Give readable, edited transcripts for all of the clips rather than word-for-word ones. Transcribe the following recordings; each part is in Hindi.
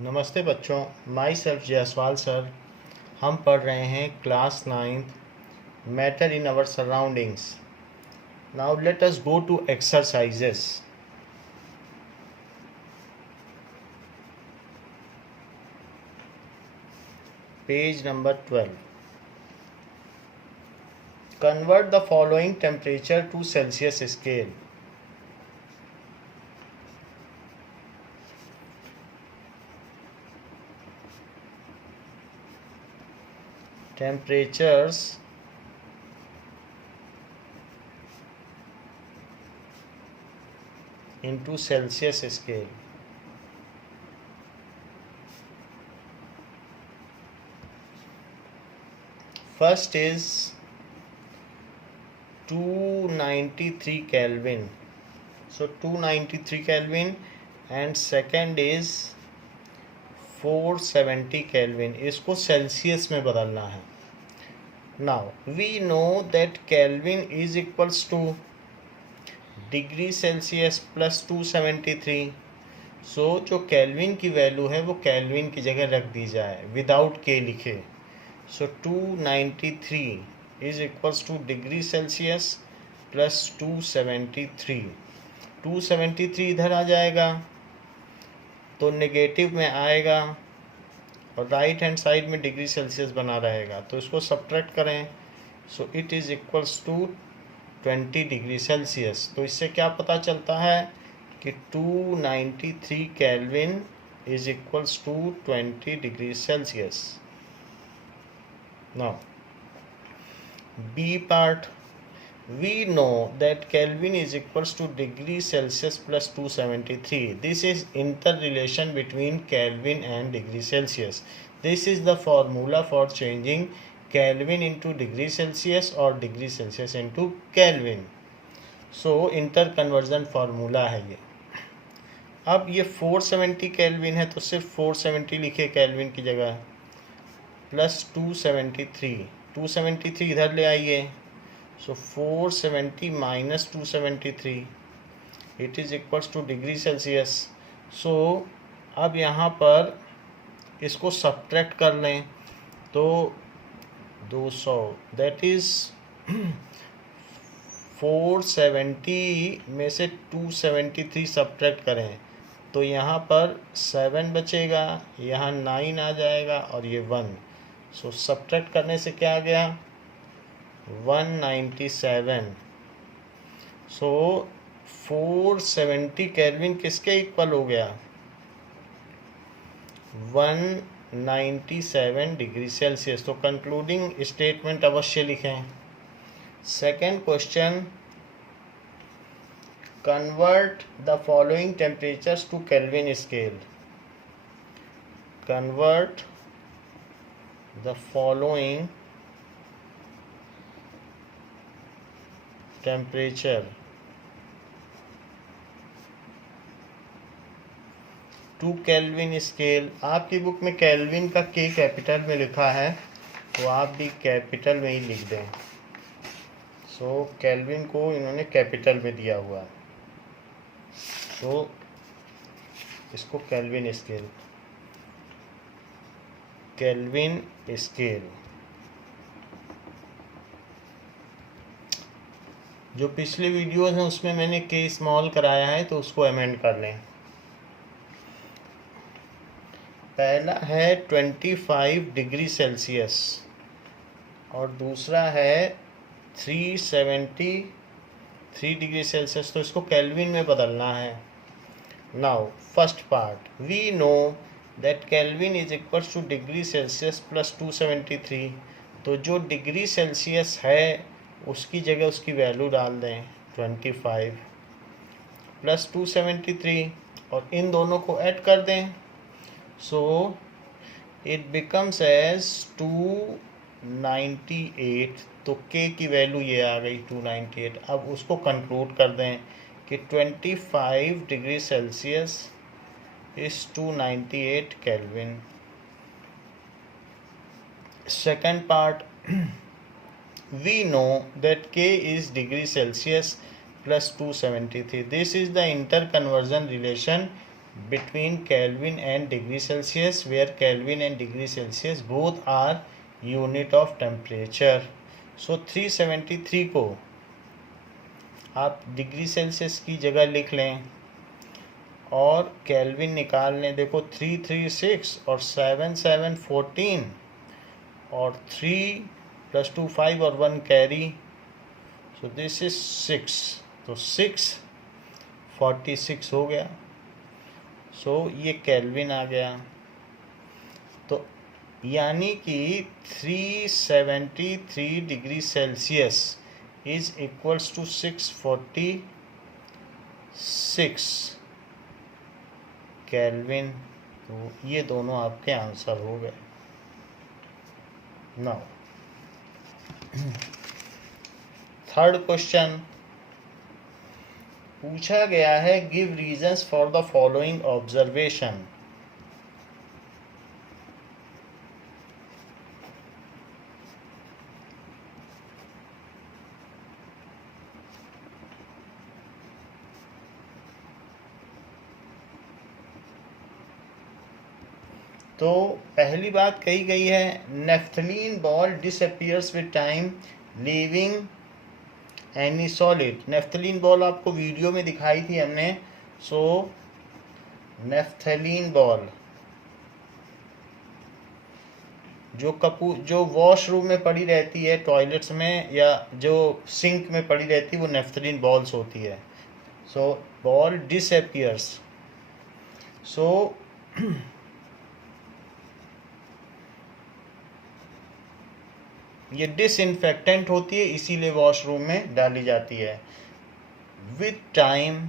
नमस्ते बच्चों, माई सेल्फ जायसवाल सर। हम पढ़ रहे हैं class 9th matter in our surroundings. Now let us go to exercises. Page number 12। Convert the following temperature to Celsius scale. Temperatures into Celsius scale. First is 293 Kelvin. So 293 Kelvin, and second is 470 Kelvin. इसको सेल्सियस में बदलना है. Now we know that Kelvin is equals to degree Celsius plus 273. सो जो केल्विन की वैल्यू है वो केल्विन की जगह रख दी जाए, विदाउट के लिखे. सो 293 is equals to degree Celsius plus 273. 273 इधर आ जाएगा तो नेगेटिव में आएगा और राइट हैंड साइड में डिग्री सेल्सियस बना रहेगा, तो इसको सब्ट्रैक्ट करें. So it is equals to 20 degree Celsius. तो इससे क्या पता चलता है कि 293 Kelvin is equals to 20 degree Celsius. Now B part. We know that Kelvin is equals to degree Celsius plus 273. This is interrelation between Kelvin and degree Celsius. This is the formula for changing Kelvin into degree Celsius or degree Celsius into Kelvin. So interconversion formula है ये. अब ये 470 केल्विन है तो सिर्फ 470 लिखे केल्विन की जगह, प्लस 273 इधर ले आइए. So 470 minus 273 it is equals to degree Celsius. So अब यहाँ पर इसको सब्ट्रैक्ट कर लें तो 200 दैट इज़ 470 में से 273 सब्ट्रैक्ट करें तो यहाँ पर 7 बचेगा, यहाँ 9 आ जाएगा और ये 1. सो सब्ट्रैक्ट करने से क्या आ गया, 197. सो 470 केल्विन किसके इक्वल हो गया, 197 डिग्री सेल्सियस. तो कंक्लूडिंग स्टेटमेंट अवश्य लिखें. Second question, convert the following temperatures to Kelvin scale. Convert the following temperature to Kelvin scale. आपकी बुक में केल्विन का के कैपिटल में लिखा है तो आप भी कैपिटल में ही लिख दें. सो केल्विन को इन्होंने कैपिटल में दिया हुआ है, तो इसको केल्विन स्केल. केल्विन स्केल जो पिछले वीडियोस हैं उसमें मैंने के स्मॉल कराया है तो उसको अमेंड कर लें. पहला है 25 डिग्री सेल्सियस और दूसरा है 373 डिग्री सेल्सियस, तो इसको केल्विन में बदलना है. Now first part, we know that Kelvin is equals to degree Celsius plus 273. तो जो डिग्री सेल्सियस है उसकी जगह उसकी वैल्यू डाल दें 25 प्लस 273 और इन दोनों को ऐड कर दें. So it becomes as 298. तो के की वैल्यू ये आ गई 298. अब उसको कंक्लूड कर दें कि 25 degree Celsius is 298 kelvin. Second part, we know that K is degree Celsius plus 273. This is the interconversion relation between Kelvin and degree Celsius, where Kelvin and degree Celsius both are unit of temperature. So 373 को आप डिग्री सेल्सियस की जगह लिख लें और केल्विन निकाल लें. देखो 336 और 7 7 14 और 3 + 2 5 और 1 कैरी. So this is 6. तो 6 46 हो गया. सो ये केल्विन आ गया. तो यानी कि 373 degree Celsius is equals to 646 Kelvin. तो ये दोनों आपके आंसर हो गए. नाउ थर्ड क्वेश्चन पूछा गया है, give reasons for the following observation. तो पहली बात कही गई है, naphthalene ball disappears with time leaving any solid. Naphthalene ball आपको वीडियो में दिखाई थी हमने. सो नेफ्थलीन बॉल जो वॉशरूम में पड़ी रहती है, टॉयलेट्स में या जो सिंक में पड़ी रहती है, वो नेफ्थलीन बॉल्स होती है. सो बॉल डिसअपियर्स. सो ये डिसइंफेक्टेंट होती है, इसीलिए वॉशरूम में डाली जाती है. With time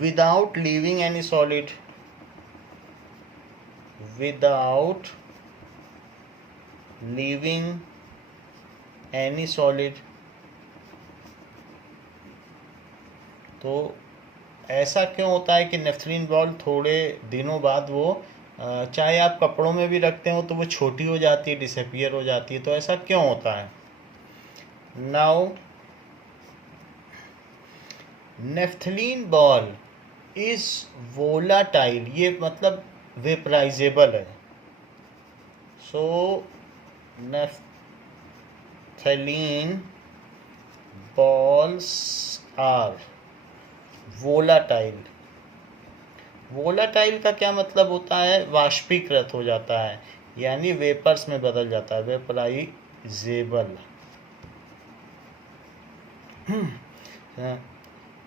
without leaving any solid. Without leaving any solid. तो ऐसा क्यों होता है कि नेफ्थलीन बॉल थोड़े दिनों बाद वो चाहे आप कपड़ों में भी रखते हो तो वो छोटी हो जाती है, डिसअपियर हो जाती है. तो ऐसा क्यों होता है? Now naphthalene ball is volatile. ये मतलब वेपराइजेबल है. So naphthalene balls are volatile. Volatile का क्या मतलब होता है? वाष्पीकृत हो जाता है, यानी वेपर्स में बदल जाता है, vaporisable.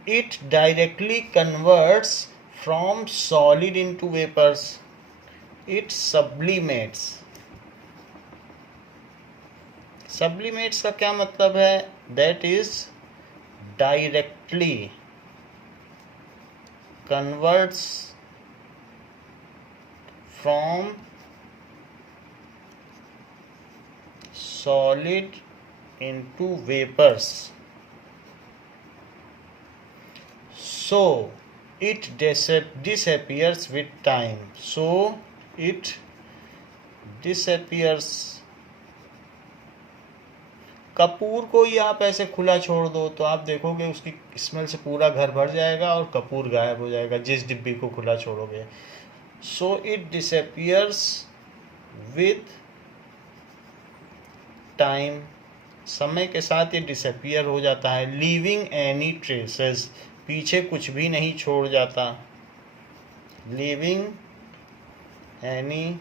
It directly converts from solid into vapours. It sublimates. Sublimates का क्या मतलब है? That is directly converts from solid into vapors. So it disappears with time. So it disappears. Kapoor को ही आप ऐसे खुला छोड़ दो तो आप देखोगे उसकी स्मेल से पूरा घर भर जाएगा और कपूर गायब हो जाएगा जिस डिब्बी को खुला छोड़ोगे. So it disappears with time. समय के साथ ये डिसअपियर हो जाता है. Leaving any traces. पीछे कुछ भी नहीं छोड़ जाता. Leaving any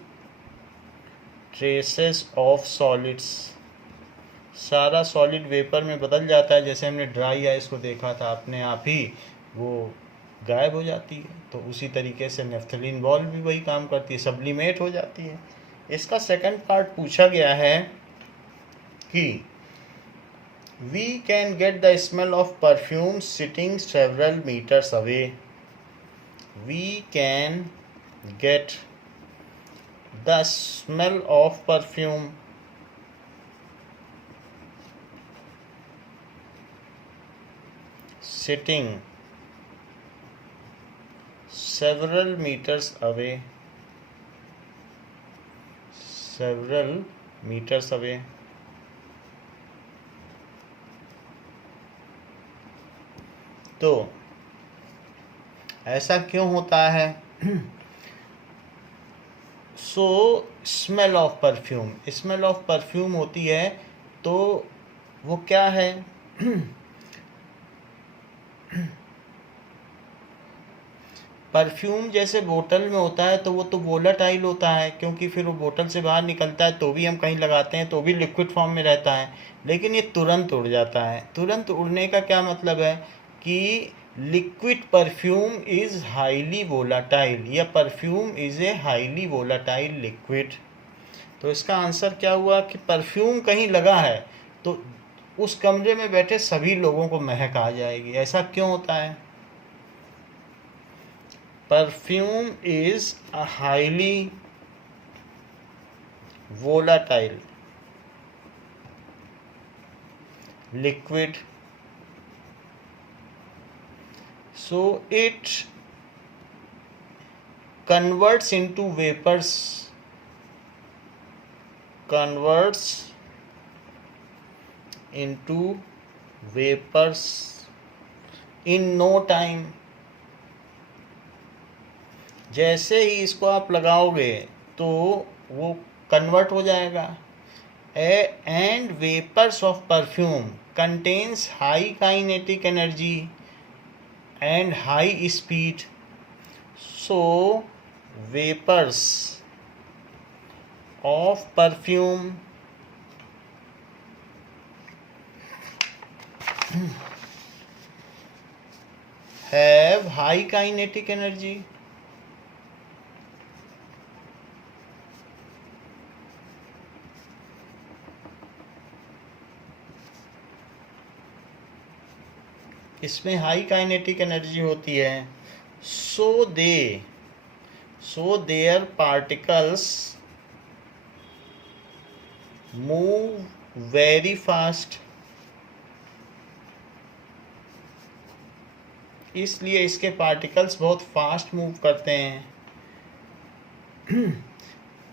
traces of solids. सारा सॉलिड वेपर में बदल जाता है. जैसे हमने ड्राई आइस को देखा था, अपने आप ही वो गायब हो जाती है. तो उसी तरीके से नेफ्थलीन बॉल भी वही काम करती है, सब्लिमेट हो जाती है. इसका सेकंड पार्ट पूछा गया है कि we can get the smell of perfume sitting several metres away. We can get the smell of perfume sitting several meters away. तो ऐसा क्यों होता है? So smell of perfume, smell of perfume होती है तो वो क्या है? परफ्यूम जैसे बोतल में होता है तो वो तो वोलाटाइल होता है, क्योंकि फिर वो बोतल से बाहर निकलता है तो भी हम कहीं लगाते हैं तो भी लिक्विड फॉर्म में रहता है, लेकिन ये तुरंत उड़ जाता है। तुरंत उड़ने का क्या मतलब है कि liquid perfume is highly volatile, या perfume is a highly volatile liquid. तो इसका आंसर क्या हुआ कि परफ्यूम कहीं लगा है तो उस कमरे में बैठे सभी लोगों को महक आ जाएगी। ऐसा क्यों होता है? Perfume is a highly volatile liquid, so it converts into vapors, in no time। जैसे ही इसको आप लगाओगे तो वो कन्वर्ट हो जाएगा। And vapours of perfume contains high kinetic energy and high speed, so vapours of perfume have high kinetic energy इसमें हाई काइनेटिक एनर्जी होती है। So their particles move very fast, इसलिए इसके पार्टिकल्स बहुत फास्ट मूव करते हैं।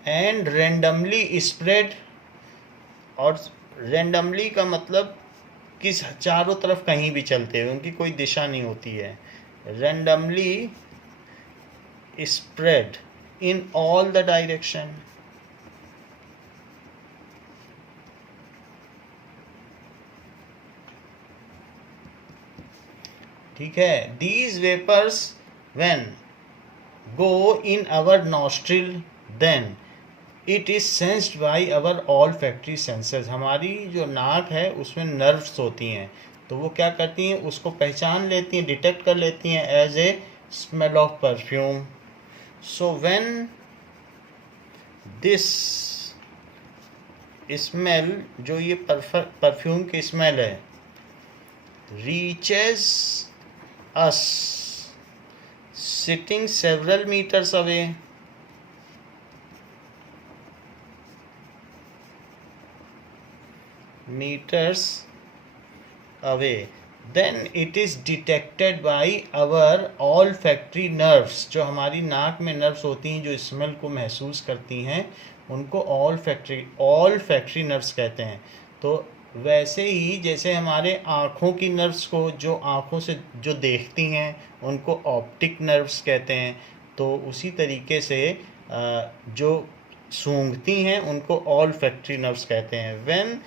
एंड रेंडमली स्प्रेड, और रेंडमली का मतलब किस चारों तरफ कहीं भी चलते हुए, उनकी कोई दिशा नहीं होती है। Randomly spread in all the direction. ठीक है। These vapours when go in our nostril then it is sensed by our olfactory sensors. हमारी जो नाक है उसमें नर्व्स होती हैं, तो वो क्या करती हैं, उसको पहचान लेती हैं, डिटेक्ट कर लेती हैं as a smell of perfume. So when this smell, जो ये परफ्यूम की स्मेल है, reaches us sitting several metres away, then it is detected by our olfactory nerves। जो हमारी नाक में नर्व्स होती हैं जो स्मेल को महसूस करती हैं उनको ऑलफैक्टरी नर्व्स कहते हैं। तो वैसे ही जैसे हमारे आँखों की नर्व्स को, जो आँखों से जो देखती हैं उनको ऑप्टिक नर्व्स कहते हैं, तो उसी तरीके से जो सूंघती हैं उनको ऑलफैक्टरी नर्व्स कहते हैं। When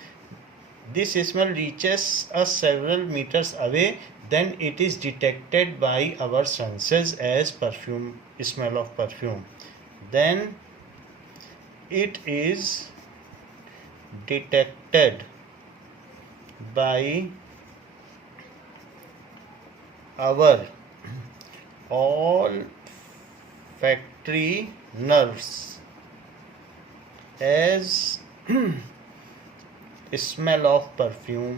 this smell reaches us several meters away, then it is detected by our senses as perfume, smell of perfume। Then it is detected by our olfactory nerves as smell of perfume.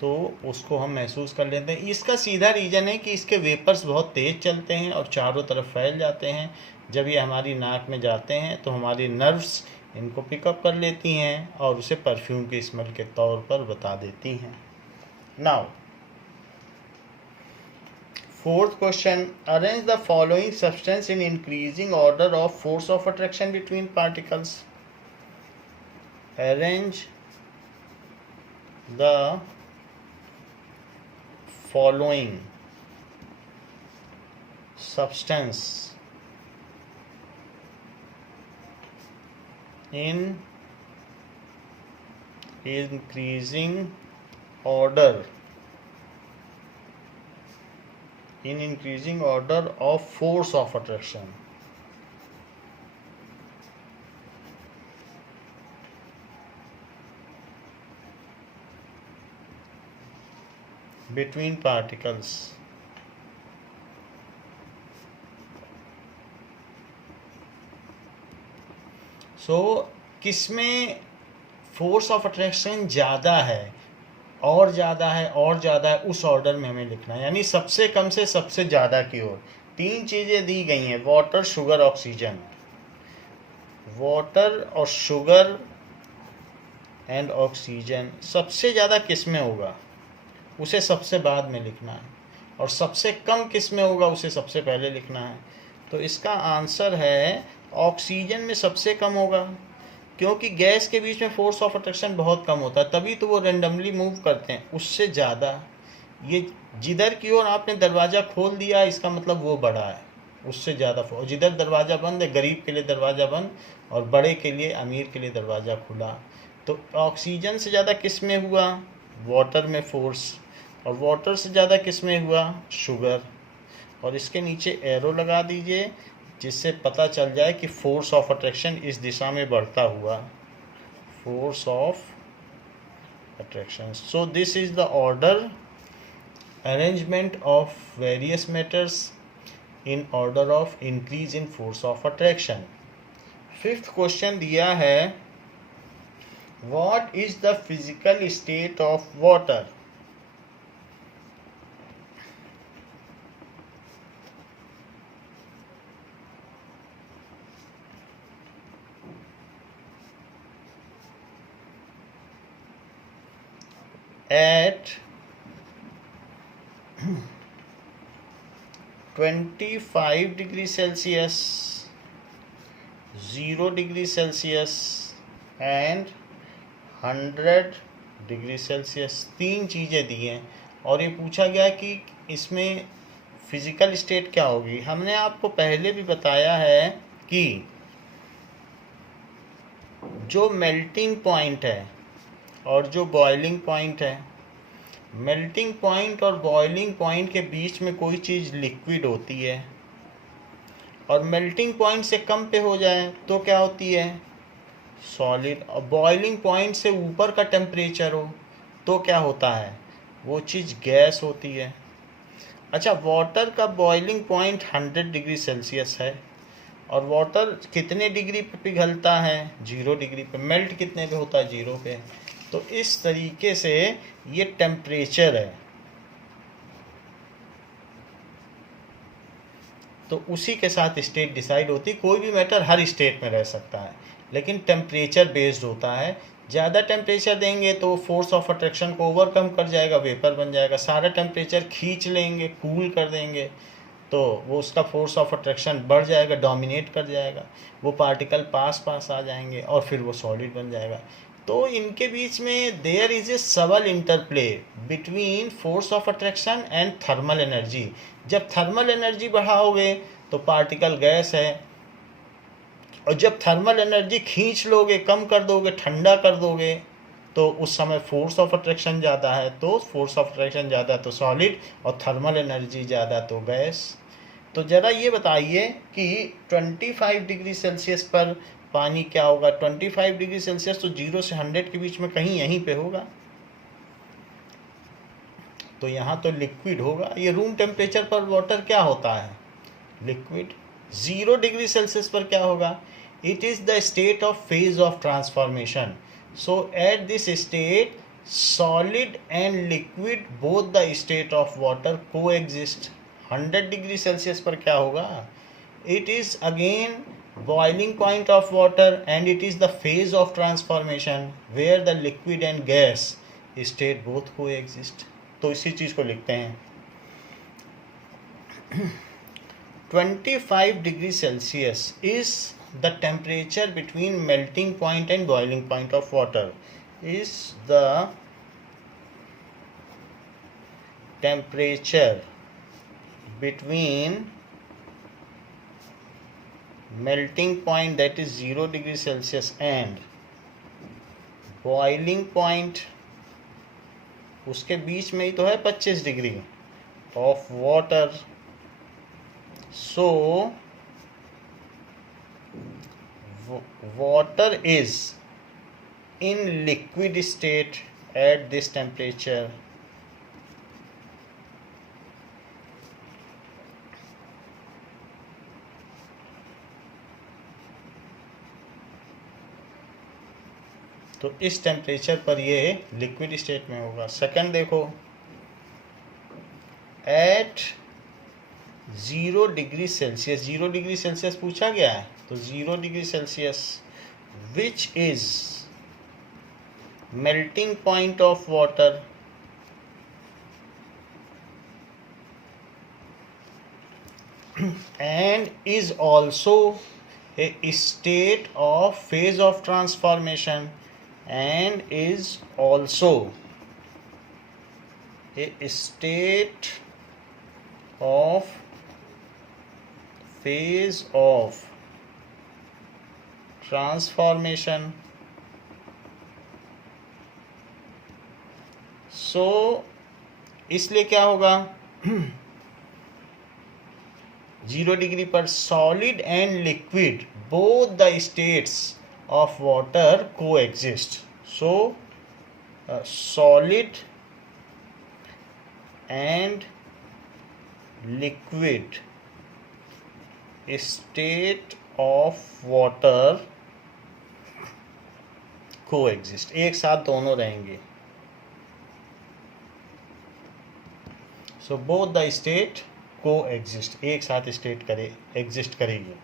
तो उसको हम महसूस कर लेते हैं। इसका सीधा रीज़न है कि इसके वेपर्स बहुत तेज़ चलते हैं और चारों तरफ फैल जाते हैं। जब ये हमारी नाक में जाते हैं तो हमारी नर्व्स इनको पिकअप कर लेती हैं और उसे परफ्यूम की स्मेल के तौर पर बता देती हैं। Now fourth question, arrange the following substance in increasing order of force of attraction between particles. Arrange the following substance in increasing order of force of attraction between particles. सो किसमें फोर्स ऑफ अट्रैक्शन ज़्यादा है और ज़्यादा है और ज़्यादा है, उस ऑर्डर में हमें लिखना है, यानी सबसे कम से सबसे ज़्यादा की ओर। तीन चीज़ें दी गई हैं, वाटर, शुगर, ऑक्सीजन। वाटर और शुगर एंड ऑक्सीजन सबसे ज़्यादा किस में होगा उसे सबसे बाद में लिखना है, और सबसे कम किस में होगा उसे सबसे पहले लिखना है। तो इसका आंसर है ऑक्सीजन में सबसे कम होगा, क्योंकि गैस के बीच में फोर्स ऑफ अट्रैक्शन बहुत कम होता है, तभी तो वो रेंडमली मूव करते हैं। उससे ज़्यादा ये जिधर की ओर आपने दरवाज़ा खोल दिया इसका मतलब वो बड़ा है, उससे ज़्यादा। और जिधर दरवाज़ा बंद है, गरीब के लिए दरवाज़ा बंद और बड़े के लिए, अमीर के लिए दरवाज़ा खुला। तो ऑक्सीजन से ज़्यादा किस में हुआ? वाटर में फोर्स। और वाटर से ज़्यादा किस में हुआ? शुगर। और इसके नीचे एरो लगा दीजिए जिससे पता चल जाए कि फोर्स ऑफ अट्रैक्शन इस दिशा में बढ़ता हुआ, force of attraction. So this is the order arrangement of various matters in order of increase in force of attraction. Fifth question दिया है, what is the physical state of water? at 25 degree Celsius, 0 degree Celsius and 100 degree Celsius. तीन चीज़ें दी हैं और ये पूछा गया कि इसमें फिजिकल स्टेट क्या होगी। हमने आपको पहले भी बताया है कि जो मेल्टिंग पॉइंट है और जो बॉइलिंग पॉइंट है, मेल्टिंग पॉइंट और बॉइलिंग पॉइंट के बीच में कोई चीज़ लिक्विड होती है, और मेल्टिंग पॉइंट से कम पे हो जाए तो क्या होती है? सॉलिड। और बॉइलिंग पॉइंट से ऊपर का टेम्परेचर हो तो क्या होता है? वो चीज़ गैस होती है। अच्छा, वाटर का बॉइलिंग पॉइंट 100 डिग्री सेल्सियस है, और वाटर कितने डिग्री पे पिघलता है? 0 डिग्री पे। मेल्ट कितने पे होता है? 0 पे। तो इस तरीके से ये टेम्परेचर है, तो उसी के साथ स्टेट डिसाइड होती। कोई भी मैटर हर स्टेट में रह सकता है, लेकिन टेम्परेचर बेस्ड होता है। ज़्यादा टेम्परेचर देंगे तो फोर्स ऑफ अट्रैक्शन को ओवरकम कर जाएगा, वेपर बन जाएगा। सारा टेम्परेचर खींच लेंगे, कूल कर देंगे, तो वो उसका फोर्स ऑफ अट्रैक्शन बढ़ जाएगा, डोमिनेट कर जाएगा, वो पार्टिकल पास पास आ जाएंगे और फिर वो सॉलिड बन जाएगा। तो इनके बीच में देयर इज ए सबल interplay between force of attraction and thermal energy. जब थर्मल एनर्जी बढ़ाओगे तो पार्टिकल गैस है, और जब थर्मल एनर्जी खींच लोगे, कम कर दोगे, ठंडा कर दोगे, तो उस समय फोर्स ऑफ अट्रैक्शन ज़्यादा है, तो फोर्स ऑफ अट्रैक्शन ज़्यादा तो सॉलिड, और थर्मल एनर्जी ज़्यादा तो गैस। तो ज़रा ये बताइए कि 25 डिग्री सेल्सियस पर पानी क्या होगा? 25 डिग्री सेल्सियस तो 0 से 100 के बीच में कहीं यहीं पे होगा, तो यहाँ तो लिक्विड होगा। ये रूम टेम्परेचर पर वाटर क्या होता है? लिक्विड। 0 डिग्री सेल्सियस पर क्या होगा? It is the state of phase of transformation. So at this state solid and liquid both the state of water को एग्जिस्ट। 100 डिग्री सेल्सियस पर क्या होगा? It is again boiling point of water and it is the phase of transformation where the liquid and gas state both coexist। तो इसी चीज़ को लिखते हैं। 25 degree Celsius is the temperature between melting point and boiling point of water, is the temperature between melting point, that is 0 degree Celsius, and boiling point, उसके बीच में ही तो है 25 degree of water. So water is in liquid state at this temperature. तो इस टेम्परेचर पर ये लिक्विड स्टेट में होगा. सेकंड देखो, at 0 degree Celsius, 0 degree Celsius पूछा गया है, तो 0 degree Celsius which is melting point of water, and is also a state of phase of transformation, and is also a state of phase of transformation. So इसलिए क्या होगा, 0 डिग्री पर solid and liquid both the states of water coexist. So solid and liquid state of water coexist, एक साथ दोनों रहेंगे. So both the state coexist, एक साथ स्टेट एग्जिस्ट करेगी.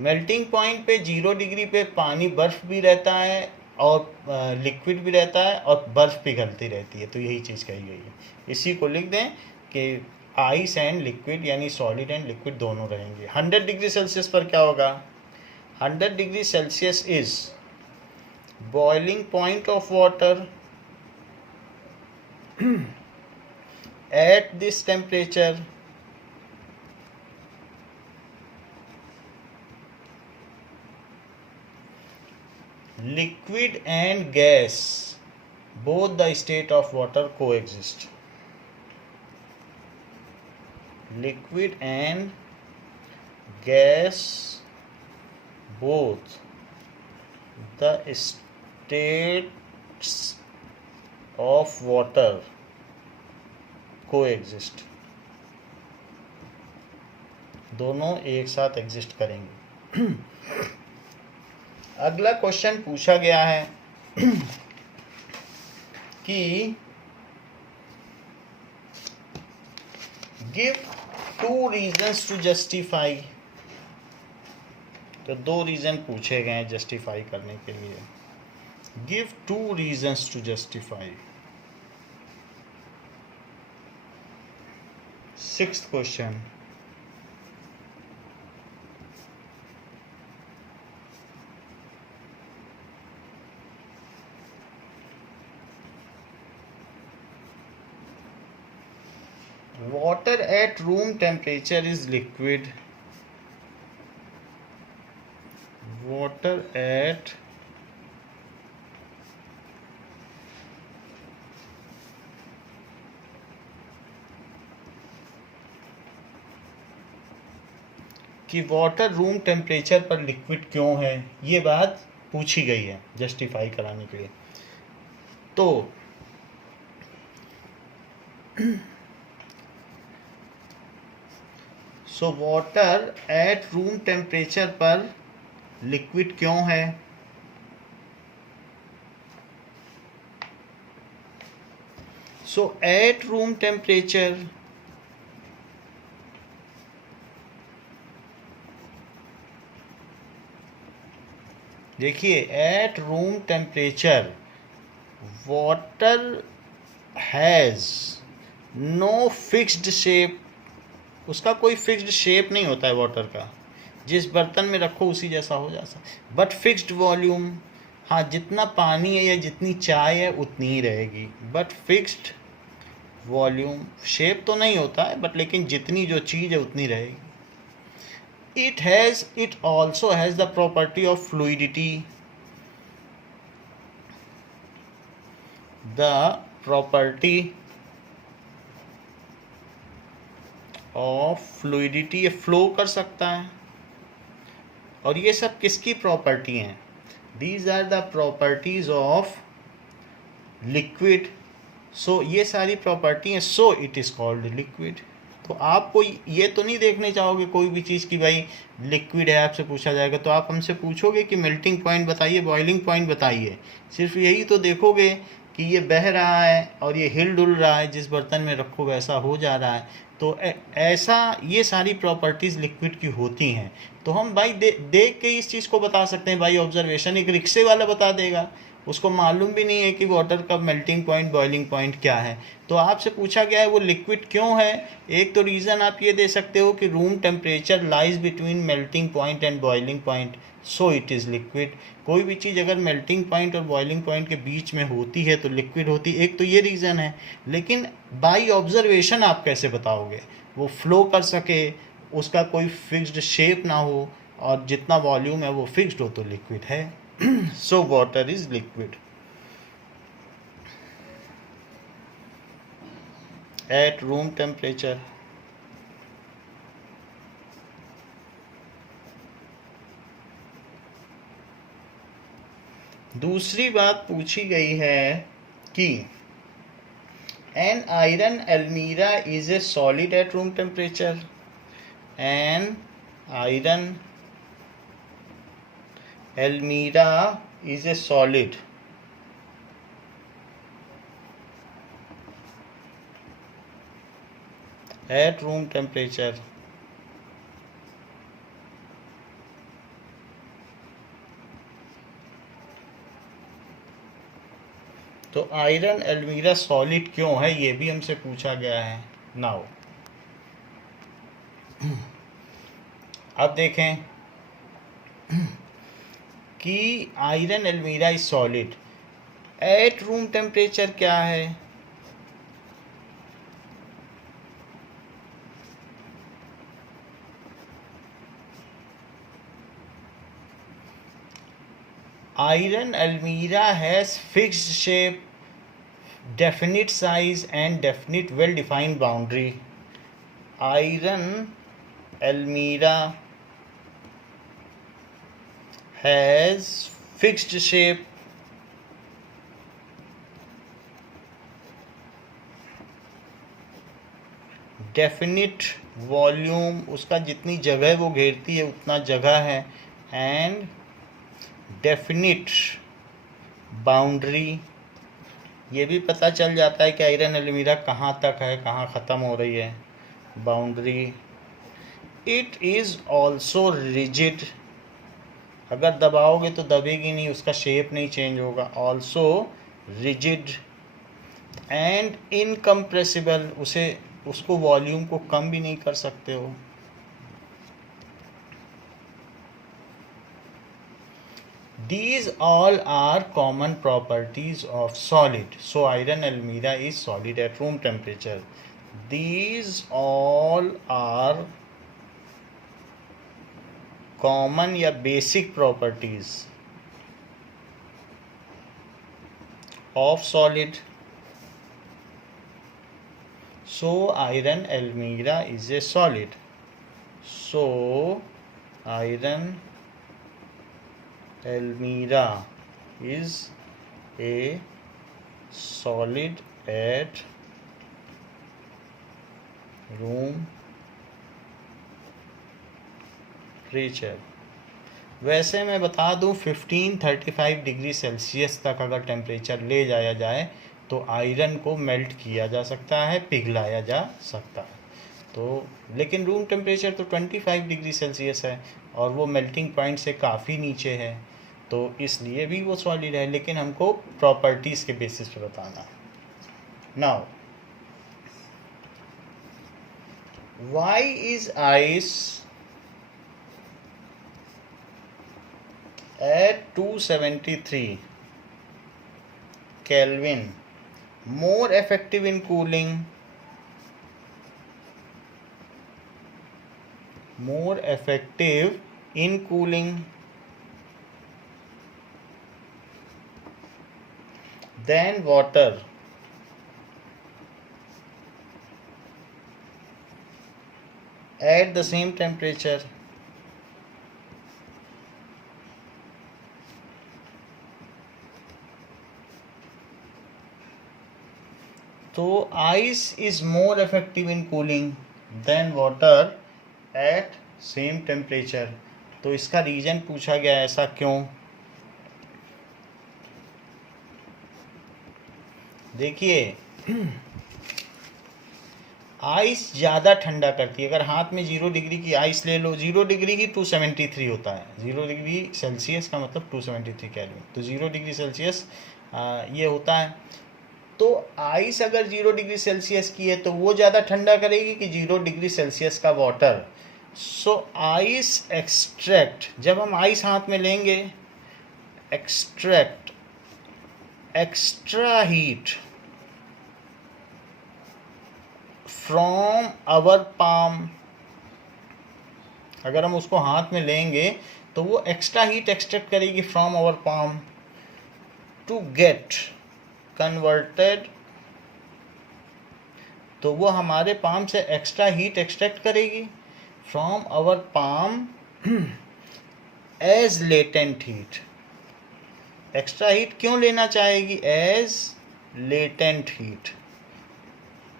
मेल्टिंग पॉइंट पे 0 डिग्री पे पानी बर्फ़ भी रहता है और लिक्विड भी रहता है और बर्फ़ पिघलती रहती है, तो यही चीज़ कही गई है. इसी को लिख दें कि आइस एंड लिक्विड यानी सॉलिड एंड लिक्विड दोनों रहेंगे. 100 डिग्री सेल्सियस पर क्या होगा, 100 degree Celsius is boiling point of water. At this temperature liquid and gas, both the state of water coexist. Liquid and gas, both the states of water coexist. दोनों एक साथ एग्जिस्ट करेंगे. अगला क्वेश्चन पूछा गया है कि गिव 2 रीजंस टू जस्टिफाई. तो 2 रीजन पूछे गए हैं जस्टिफाई करने के लिए. Give 2 reasons to justify. 6th question, water at room temperature is liquid. Water at कि वाटर रूम टेम्परेचर पर लिक्विड क्यों है, ये बात पूछी गई है जस्टिफाई कराने के लिए. तो so water at room temperature पर लिक्विड क्यों है, सो एट रूम टेम्परेचर देखिए, at room temperature water has no fixed shape. उसका कोई फिक्स्ड शेप नहीं होता है वाटर का, जिस बर्तन में रखो उसी जैसा हो जाता. बट फिक्स्ड वॉल्यूम, हाँ जितना पानी है या जितनी चाय है उतनी ही रहेगी, बट फिक्स्ड वॉल्यूम, शेप तो नहीं होता है बट लेकिन जितनी जो चीज़ है उतनी रहेगी। It also has the property of fluidity, the property of fluidity, ये फ्लो कर सकता है। और ये सब किसकी प्रॉपर्टी हैं? These are the properties of liquid. So ये सारी प्रॉपर्टी हैं, so it is called liquid. तो आपको ये तो नहीं देखने चाहोगे कोई भी चीज़ की भाई लिक्विड है, आपसे पूछा जाएगा तो आप हमसे पूछोगे कि मेल्टिंग पॉइंट बताइए, बॉइलिंग पॉइंट बताइए। सिर्फ यही तो देखोगे कि ये बह रहा है और ये हिल डुल रहा है, जिस बर्तन में रखो वैसा हो जा रहा है। तो ऐसा ये सारी प्रॉपर्टीज़ लिक्विड की होती हैं। तो हम भाई देख के इस चीज़ को बता सकते हैं भाई। ऑब्जर्वेशन एक रिक्शे वाला बता देगा, उसको मालूम भी नहीं है कि वाटर का मेल्टिंग पॉइंट बॉइलिंग पॉइंट क्या है। तो आपसे पूछा गया है वो लिक्विड क्यों है। एक तो रीज़न आप ये दे सकते हो कि room temperature lies between melting point and boiling point, so it is liquid. कोई भी चीज़ अगर मेल्टिंग पॉइंट और बॉइलिंग पॉइंट के बीच में होती है तो लिक्विड होती है। एक तो ये रीज़न है। लेकिन बाई ऑब्जर्वेशन आप कैसे बताओगे? वो फ्लो कर सके, उसका कोई फिक्स्ड शेप ना हो और जितना वॉल्यूम है वो फिक्स्ड हो, तो लिक्विड है। So water is liquid at room temperature. दूसरी बात पूछी गई है कि an iron almirah is a solid at room temperature. An iron almirah is a solid at room temperature. तो आयरन अलमीरा सॉलिड क्यों है ये भी हमसे पूछा गया है। नाउ अब देखें कि आयरन अलमीरा is solid at room temperature क्या है? Iron almirah has fixed shape, definite size and definite well-defined boundary. Iron almirah has fixed shape, definite volume, उसका जितनी जगह वो घेरती है उतना जगह है, and डेफिनिट बाउंड्री। ये भी पता चल जाता है कि आयरन अलमीरा कहाँ तक है, कहाँ ख़त्म हो रही है, boundary. It is also rigid, अगर दबाओगे तो दबेगी नहीं, उसका शेप नहीं चेंज होगा। ऑल्सो रिजिड एंड इनकम्प्रेसिबल, उसको वॉल्यूम को कम भी नहीं कर सकते हो। These all are common properties of solid. So iron almirah is solid at room temperature. These all are common या basic properties of solid. So iron almirah is a solid. So iron almirah is a solid at room temperature. वैसे मैं बता दूं 1535 डिग्री सेल्सियस तक अगर टेम्परेचर ले जाया जाए तो आयरन को मेल्ट किया जा सकता है, पिघलाया जा सकता है। तो लेकिन रूम टेम्परेचर तो 25 डिग्री सेल्सियस है और वो मेल्टिंग पॉइंट से काफ़ी नीचे है, तो इसलिए भी वो सॉलिड है। लेकिन हमको प्रॉपर्टीज़ के बेसिस पे बताना है। Now why is ice at 273 Kelvin more effective in cooling more effective in cooling than water at the same temperature. तो ice is more effective in cooling than water at same temperature. तो इसका रीजन पूछा गया, ऐसा क्यों? देखिए, आइस ज़्यादा ठंडा करती है। अगर हाथ में 0 डिग्री की आइस ले लो, 0 डिग्री की 273 होता है, 0 डिग्री सेल्सियस का मतलब 273 केल्विन, तो 0 डिग्री सेल्सियस ये होता है। तो आइस अगर 0 डिग्री सेल्सियस की है तो वो ज़्यादा ठंडा करेगी कि 0 डिग्री सेल्सियस का वाटर। सो आइस एक्सट्रैक्ट, जब हम आइस हाथ में लेंगे, extract extra heat from our palm. अगर हम उसको हाथ में लेंगे तो वो एक्स्ट्रा हीट एक्सट्रैक्ट करेगी from our palm to get converted. तो वो हमारे पाम से एक्स्ट्रा हीट एक्सट्रैक्ट करेगी from our palm as latent heat. Extra heat क्यों लेना चाहेगी? As latent heat.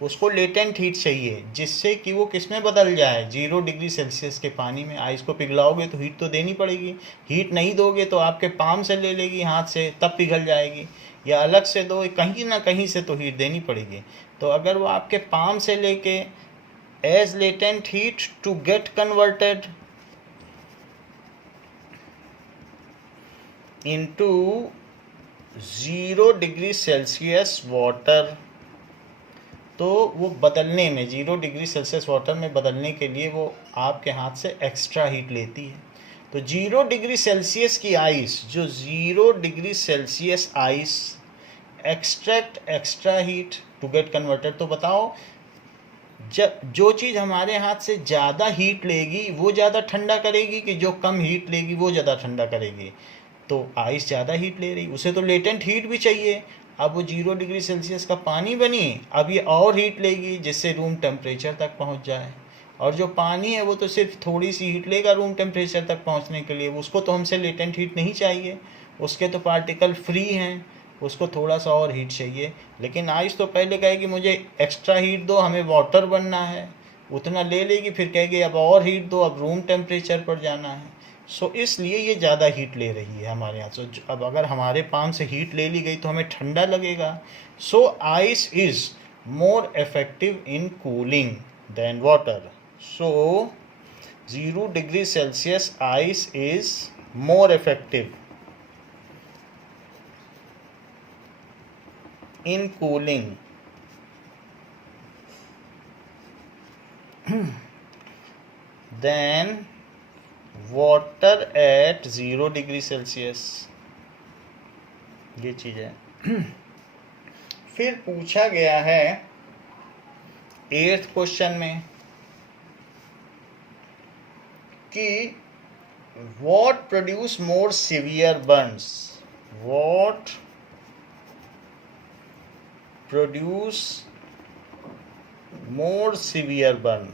उसको लेटेंट हीट चाहिए जिससे कि वो किस में बदल जाए? 0 डिग्री सेल्सियस के पानी में। आइस को पिघलाओगे तो हीट तो देनी पड़ेगी। हीट नहीं दोगे तो आपके पाम से ले लेगी हाथ से, तब पिघल जाएगी, या अलग से दो, कहीं ना कहीं से तो हीट देनी पड़ेगी। तो अगर वो आपके पाम से लेके as latent heat to get converted into 0 degree Celsius water, तो वो बदलने में 0 डिग्री सेल्सियस वाटर में बदलने के लिए वो आपके हाथ से एक्स्ट्रा हीट लेती है। तो 0 डिग्री सेल्सियस की आइस, जो 0 degree Celsius ice extract extra heat to get converted. तो बताओ, जब जो चीज़ हमारे हाथ से ज़्यादा हीट लेगी वो ज़्यादा ठंडा करेगी कि जो कम हीट लेगी वो ज़्यादा ठंडा करेगी? तो आइस ज़्यादा हीट ले रही, उसे तो लेटेंट हीट भी चाहिए। अब वो 0 डिग्री सेल्सियस का पानी बनी, अब ये और हीट लेगी जिससे रूम टेम्परेचर तक पहुंच जाए। और जो पानी है वो तो सिर्फ थोड़ी सी हीट लेगा रूम टेम्परेचर तक पहुंचने के लिए, उसको तो हमसे लेटेंट हीट नहीं चाहिए, उसके तो पार्टिकल फ्री हैं, उसको थोड़ा सा और हीट चाहिए। लेकिन आइस तो पहले कहेगी मुझे एक्स्ट्रा हीट दो, हमें वाटर बनना है, उतना ले लेगी, फिर कहेगी अब और हीट दो, अब रूम टेम्परेचर पर जाना है। सो इसलिए ये ज़्यादा हीट ले रही है हमारे यहाँ से। अब अगर हमारे पाम से हीट ले ली गई तो हमें ठंडा लगेगा। So ice is more effective in cooling than water. So 0 degree Celsius ice is more effective in cooling than water at 0 degree Celsius. ये चीज़ है। फिर पूछा गया है 8th क्वेश्चन में कि what produce more severe burns? What produce more severe burn?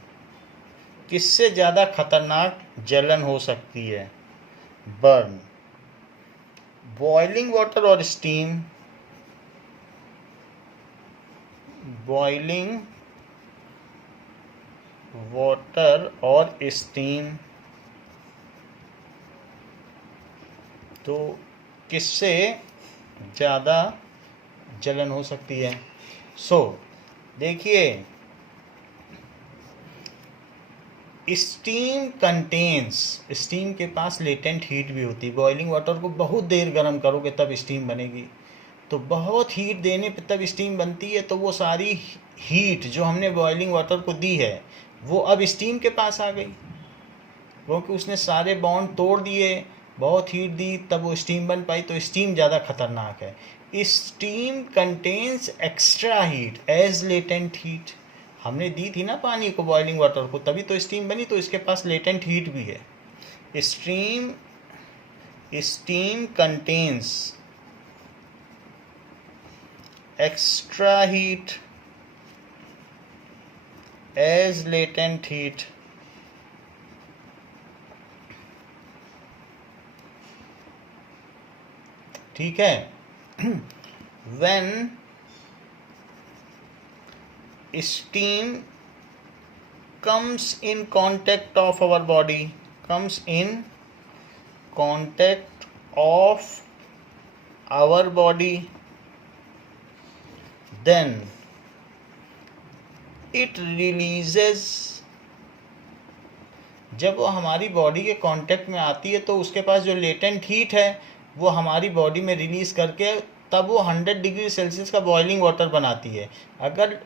किससे ज़्यादा खतरनाक जलन हो सकती है, बर्न? बॉइलिंग वाटर और स्टीम? बॉइलिंग वाटर और स्टीम, तो किससे ज़्यादा जलन हो सकती है? सो देखिए, स्टीम कंटेन्स, स्टीम के पास लेटेंट हीट भी होती है। बॉइलिंग वाटर को बहुत देर गर्म करोगे तब स्टीम बनेगी, तो बहुत हीट देने पे तब स्टीम बनती है। तो वो सारी हीट जो हमने बॉइलिंग वाटर को दी है वो अब स्टीम के पास आ गई, क्योंकि उसने सारे बॉन्ड तोड़ दिए, बहुत हीट दी, तब वो स्टीम बन पाई। तो स्टीम ज़्यादा खतरनाक है। Steam contains extra heat as latent heat. हमने दी थी ना पानी को, बॉइलिंग वाटर को, तभी तो स्टीम बनी, तो इसके पास लेटेंट हीट भी है। Steam contains extra heat as latent heat. ठीक है। when steam comes in contact of our body, comes in contact of our body, then it releases, जब वो हमारी बॉडी के कांटेक्ट में आती है तो उसके पास जो लेटेंट हीट है वो हमारी बॉडी में रिलीज़ करके तब वो 100 डिग्री सेल्सियस का बॉइलिंग वाटर बनाती है। अगर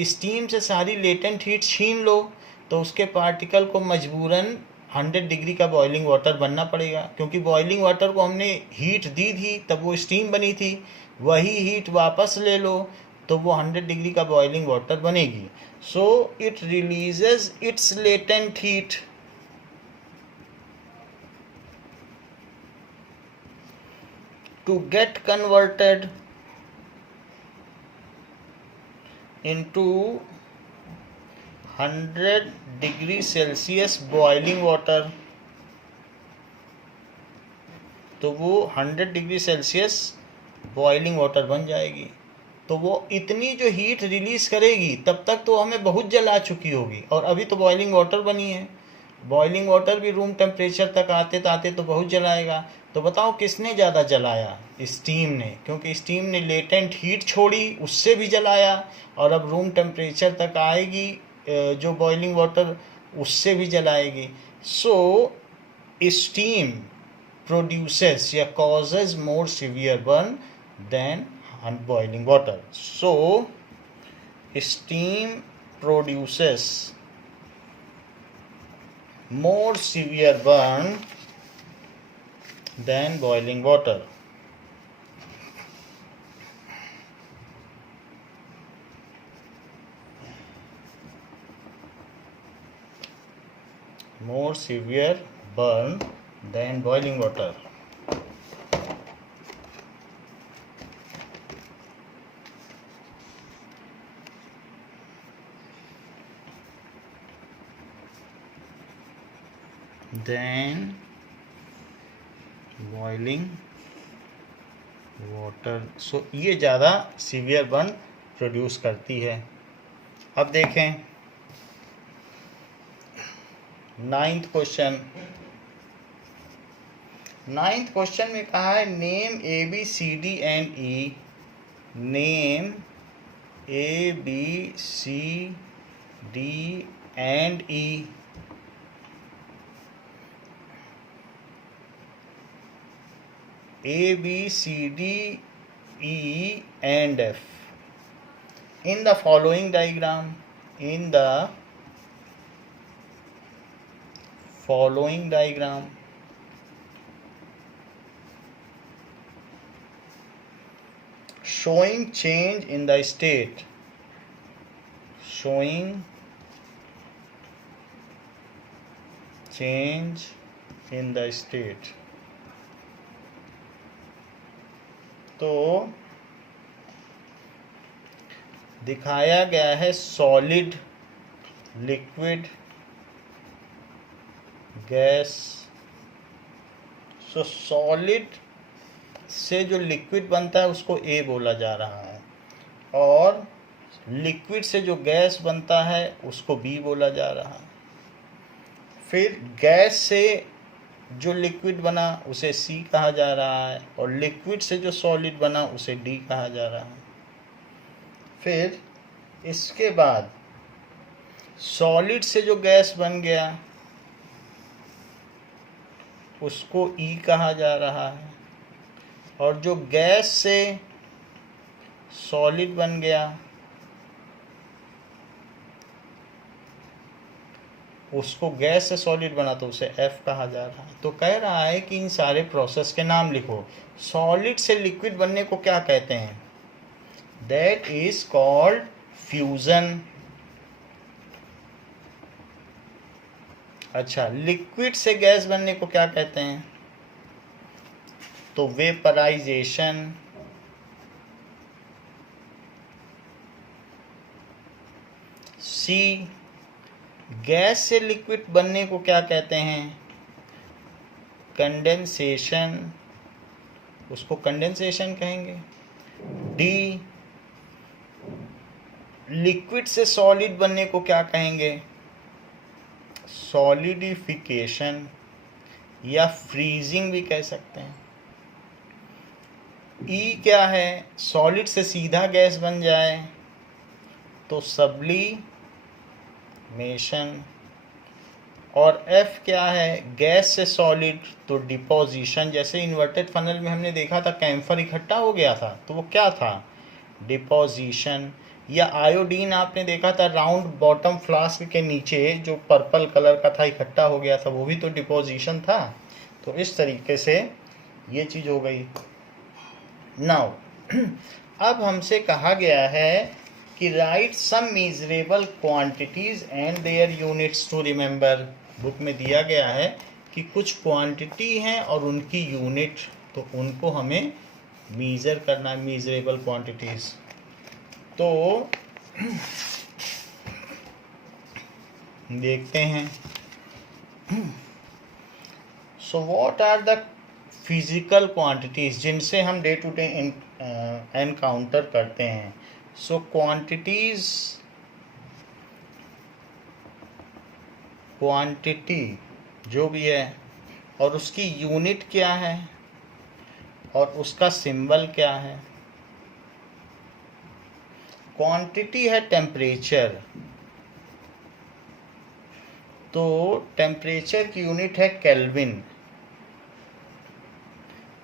स्टीम से सारी लेटेंट हीट छीन लो तो उसके पार्टिकल को मजबूरन 100 डिग्री का बॉइलिंग वाटर बनना पड़ेगा, क्योंकि बॉइलिंग वाटर को हमने हीट दी थी तब वो स्टीम बनी थी। वही हीट वापस ले लो तो वो 100 डिग्री का बॉइलिंग वाटर बनेगी। So it releases it's latent heat to get converted into 100 degree Celsius boiling water। तो वो 100 डिग्री सेल्सियस बॉइलिंग वाटर बन जाएगी। तो वो इतनी जो हीट रिलीज करेगी तब तक तो हमें बहुत जला चुकी होगी, और अभी तो बॉइलिंग वाटर बनी है। बॉइलिंग वाटर भी रूम टेम्परेचर तक आते तो बहुत जलाएगा। तो बताओ किसने ज़्यादा जलाया? स्टीम ने, क्योंकि स्टीम ने लेटेंट हीट छोड़ी, उससे भी जलाया, और अब रूम टेम्परेचर तक आएगी जो बॉइलिंग वाटर, उससे भी जलाएगी। सो स्टीम प्रोड्यूसेस या causes more severe burn than boiling water। So steam produces more severe burn than boiling water। More severe burn than boiling water। then boiling water। सो ये ज़्यादा सीवियर बर्न प्रोड्यूस करती है। अब देखें 9th क्वेश्चन। 9th क्वेश्चन में कहा है name A B C D and E. Name A B C D and E. A, B, C, D, E and F in the following diagram। In the following diagram showing change in the state, showing change in the state। तो दिखाया गया है सॉलिड, लिक्विड, गैस। सो सॉलिड से जो लिक्विड बनता है उसको ए बोला जा रहा है, और लिक्विड से जो गैस बनता है उसको बी बोला जा रहा है। फिर गैस से जो लिक्विड बना उसे सी कहा जा रहा है, और लिक्विड से जो सॉलिड बना उसे डी कहा जा रहा है। फिर इसके बाद सॉलिड से जो गैस बन गया उसको ई कहा जा रहा है, और जो गैस से सॉलिड बन गया उसको गैस से सॉलिड बना तो उसे एफ कहा जा रहा है। तो कह रहा है कि इन सारे प्रोसेस के नाम लिखो। सॉलिड से लिक्विड बनने को क्या कहते हैं? That is called fusion. अच्छा, लिक्विड से गैस बनने को क्या कहते हैं? तो वेपराइजेशन। सी, गैस से लिक्विड बनने को क्या कहते हैं? कंडेंसेशन, उसको कंडेंसेशन कहेंगे। डी, लिक्विड से सॉलिड बनने को क्या कहेंगे? सॉलिडिफिकेशन या फ्रीजिंग भी कह सकते हैं। ई क्या है? सॉलिड से सीधा गैस बन जाए तो सब्लिमेशन। और एफ क्या है? गैस से सॉलिड तो डिपोजिशन। जैसे इन्वर्टेड फनल में हमने देखा था कैम्फर इकट्ठा हो गया था, तो वो क्या था? डिपोजिशन। या आयोडीन आपने देखा था राउंड बॉटम फ्लास्क के नीचे जो पर्पल कलर का था इकट्ठा हो गया था, वो भी तो डिपोजिशन था। तो इस तरीके से ये चीज़ हो गई। नाउ अब हमसे कहा गया है कि write some measurable quantities and their units to remember. Book में दिया गया है कि कुछ क्वांटिटी हैं और उनकी यूनिट, तो उनको हमें मीज़र करना है, मेजरेबल क्वांटिटीज। तो देखते हैं। So what are the physical quantities जिनसे हम डे टू डे एनकाउंटर करते हैं? सो क्वांटिटीज, क्वांटिटी जो भी है और उसकी यूनिट क्या है और उसका सिंबल क्या है। क्वांटिटी है टेम्परेचर, तो टेम्परेचर की यूनिट है केल्विन।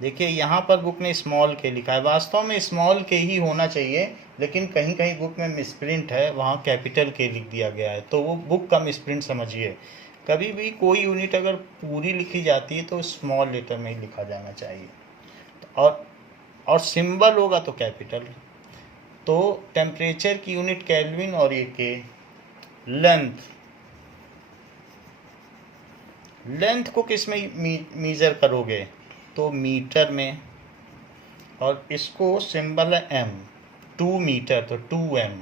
देखिए यहाँ पर बुक ने स्मॉल के लिखा है, वास्तव में स्मॉल के ही होना चाहिए, लेकिन कहीं कहीं बुक में मिसप्रिंट है, वहाँ कैपिटल के लिख दिया गया है, तो वो बुक का मिसप्रिंट समझिए। कभी भी कोई यूनिट अगर पूरी लिखी जाती है तो स्मॉल लेटर में ही लिखा जाना चाहिए, और सिंबल होगा तो कैपिटल। तो टेम्परेचर की यूनिट केल्विन और ये के। लेंथ को किस में मीज़र करोगे? तो मीटर में, और इसको सिंबल है एम, 2 मीटर तो 2m।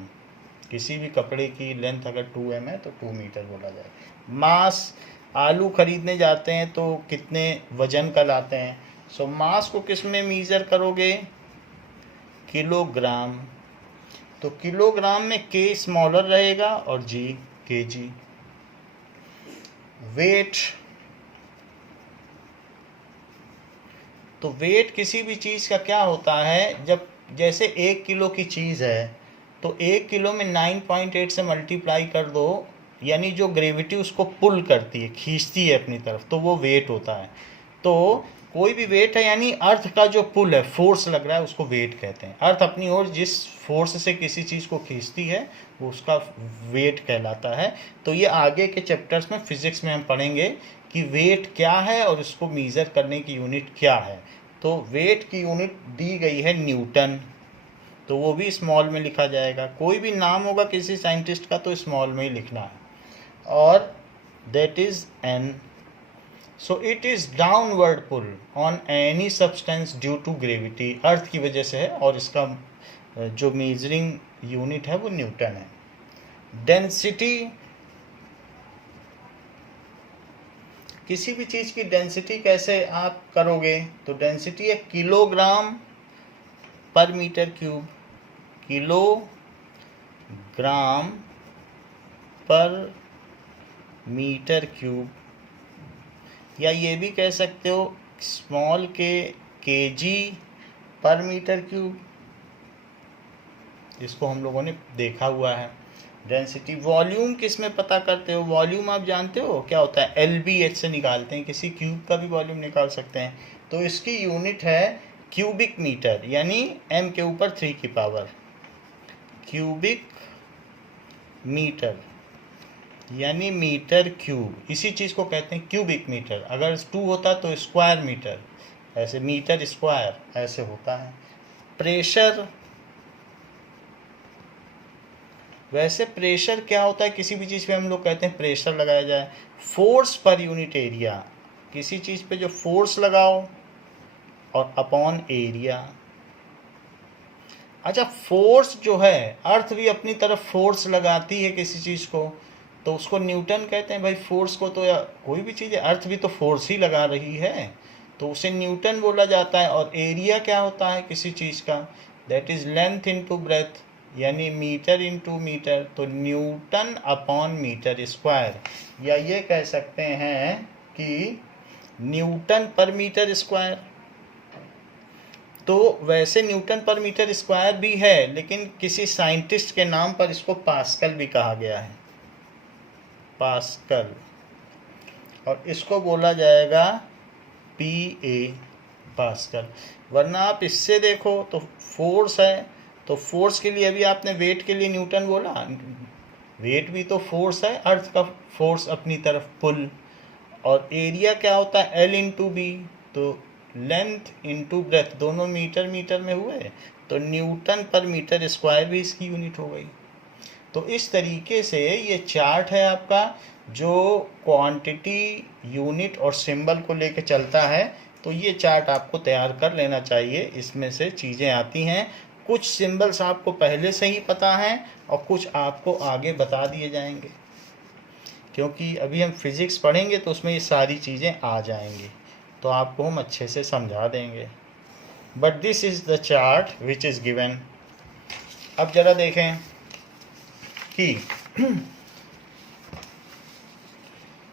किसी भी कपड़े की लेंथ अगर 2m है तो 2 मीटर बोला जाए। मास, आलू खरीदने जाते हैं तो कितने वजन का लाते हैं? सो मास को किस में मीज़र करोगे? किलोग्राम। तो किलोग्राम में के स्मॉलर रहेगा और जी केजी। वेट, तो वेट किसी भी चीज़ का क्या होता है? जब जैसे 1 किलो की चीज़ है तो 1 किलो में 9.8 से मल्टीप्लाई कर दो, यानी जो ग्रेविटी उसको पुल करती है, खींचती है अपनी तरफ, तो वो वेट होता है। तो कोई भी वेट है यानी अर्थ का जो पुल है, फोर्स लग रहा है, उसको वेट कहते हैं। अर्थ अपनी ओर जिस फोर्स से किसी चीज़ को खींचती है वो उसका वेट कहलाता है। तो ये आगे के चैप्टर्स में फिजिक्स में हम पढ़ेंगे कि वेट क्या है और इसको मीज़र करने की यूनिट क्या है। तो वेट की यूनिट दी गई है न्यूटन, तो वो भी स्मॉल में लिखा जाएगा। कोई भी नाम होगा किसी साइंटिस्ट का तो स्मॉल में ही लिखना है। और that is N. So it is downward pull on any substance due to gravity, earth की वजह से है, और इसका जो मेजरिंग यूनिट है वो न्यूटन है। डेंसिटी, किसी भी चीज़ की डेंसिटी कैसे आप करोगे? तो डेंसिटी है किलोग्राम पर मीटर क्यूब, किलोग्राम पर मीटर क्यूब। या ये भी कह सकते हो स्मॉल के केजी पर मीटर क्यूब, जिसको हम लोगों ने देखा हुआ है। डेंसिटी, वॉल्यूम किस में पता करते हो? वॉल्यूम आप जानते हो क्या होता है? LBH से निकालते हैं, किसी क्यूब का भी वॉल्यूम निकाल सकते हैं। तो इसकी यूनिट है क्यूबिक मीटर, यानी m के ऊपर 3 की पावर। क्यूबिक मीटर यानी मीटर क्यूब, इसी चीज़ को कहते हैं क्यूबिक मीटर। अगर 2 होता तो स्क्वायर मीटर, ऐसे मीटर स्क्वायर ऐसे होता है। प्रेशर, वैसे प्रेशर क्या होता है, किसी भी चीज़ पे हम लोग कहते हैं प्रेशर लगाया जाए, फोर्स पर यूनिट एरिया, किसी चीज़ पे जो फोर्स लगाओ और अपॉन एरिया। अच्छा, फोर्स जो है, अर्थ भी अपनी तरफ फोर्स लगाती है किसी चीज़ को, तो उसको न्यूटन कहते हैं भाई फोर्स को। तो या कोई भी चीज़ है, अर्थ भी तो फोर्स ही लगा रही है, तो उसे न्यूटन बोला जाता है। और एरिया क्या होता है किसी चीज़ का, that is length into breadth, यानी मीटर इनटू मीटर, तो न्यूटन अपॉन मीटर स्क्वायर, या ये कह सकते हैं कि न्यूटन पर मीटर स्क्वायर। तो वैसे न्यूटन पर मीटर स्क्वायर भी है, लेकिन किसी साइंटिस्ट के नाम पर इसको पास्कल भी कहा गया है, पास्कल, और इसको बोला जाएगा PA, पास्कल। वरना आप इससे देखो तो फोर्स है, तो फोर्स के लिए अभी आपने वेट के लिए न्यूटन बोला, वेट भी तो फोर्स है, अर्थ का फोर्स अपनी तरफ पुल। और एरिया क्या होता है, L इंटू बी, तो लेंथ इंटू ब्रेथ, दोनों मीटर मीटर में हुए, तो न्यूटन पर मीटर स्क्वायर भी इसकी यूनिट हो गई। तो इस तरीके से ये चार्ट है आपका, जो क्वांटिटी, यूनिट और सिंबल को लेके चलता है। तो ये चार्ट आपको तैयार कर लेना चाहिए, इसमें से चीज़ें आती हैं। कुछ सिंबल्स आपको पहले से ही पता हैं और कुछ आपको आगे बता दिए जाएंगे, क्योंकि अभी हम फिज़िक्स पढ़ेंगे तो उसमें ये सारी चीज़ें आ जाएंगी, तो आपको हम अच्छे से समझा देंगे। But this is the chart which is given. अब ज़रा देखें कि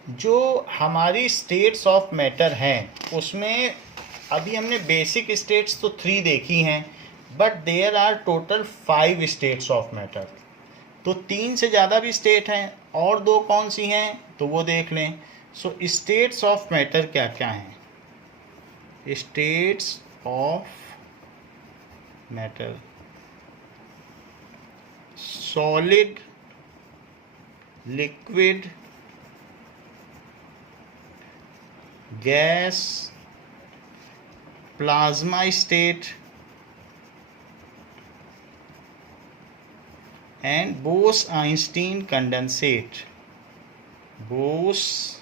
जो हमारी स्टेट्स ऑफ मैटर हैं, उसमें अभी हमने बेसिक स्टेट्स तो 3 देखी हैं, but there are total 5 states of matter. तो 3 से ज़्यादा भी स्टेट हैं, और 2 कौन सी हैं तो वो देख लें। सो स्टेट्स ऑफ मैटर क्या क्या हैं? States of matter: solid, liquid, gas, plasma state and Bose-Einstein condensate. Bose-Einstein